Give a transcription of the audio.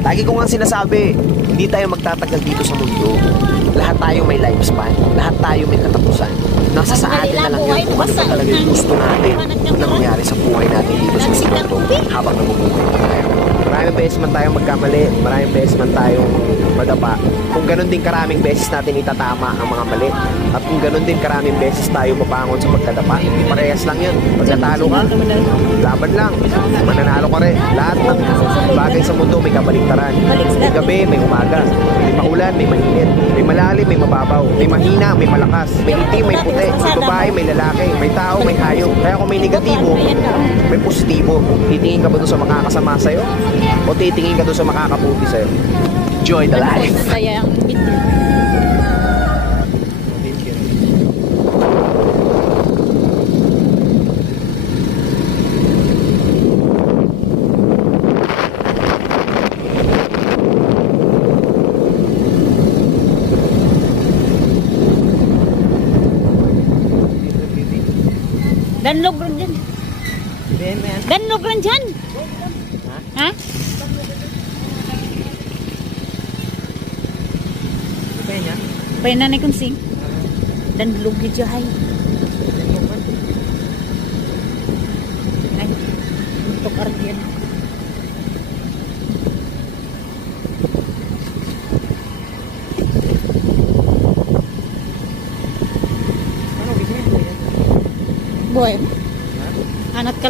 Lagi ko nga sinasabi, hindi tayo magtatagal dito sa mundo. Lahat tayo may lifespan, lahat tayo may katapusan. Nasa sa atin na lang yun kung ano ba talaga yung gusto natin na mangyari sa buhay natin dito sa mundo habang nabubuhay pa tayo. Maraming beses man tayong magkamali, maraming beses man tayong madapa. Kung ganun din karaming beses natin itatama ang mga mali. At kung ganun din karaming beses tayo mabangon sa pagkadapa, parehas lang yun. Pag natalo ka, laban lang. Mananalo ka rin. Lahat ng bagay sa mundo may kabaliktaran. May gabi, may umaga. May maulan, may mainit. May malalim, may mababaw. May mahina, may malakas. May itim, may puti. May babae, may lalaki. May tao, may hayop. Kaya kung may negatibo, may positibo. Titingin ka ba doon sa makakasama sa'yo? O titingin ka doon sa makakabuti sa'yo? Enjoy the life! Saya ang video. Danlog rin dyan. Danlog rin dyan. Ha? Pwede na kung sing. Danlog rin dyan. Ay, untuk ardian. Boy, anak ka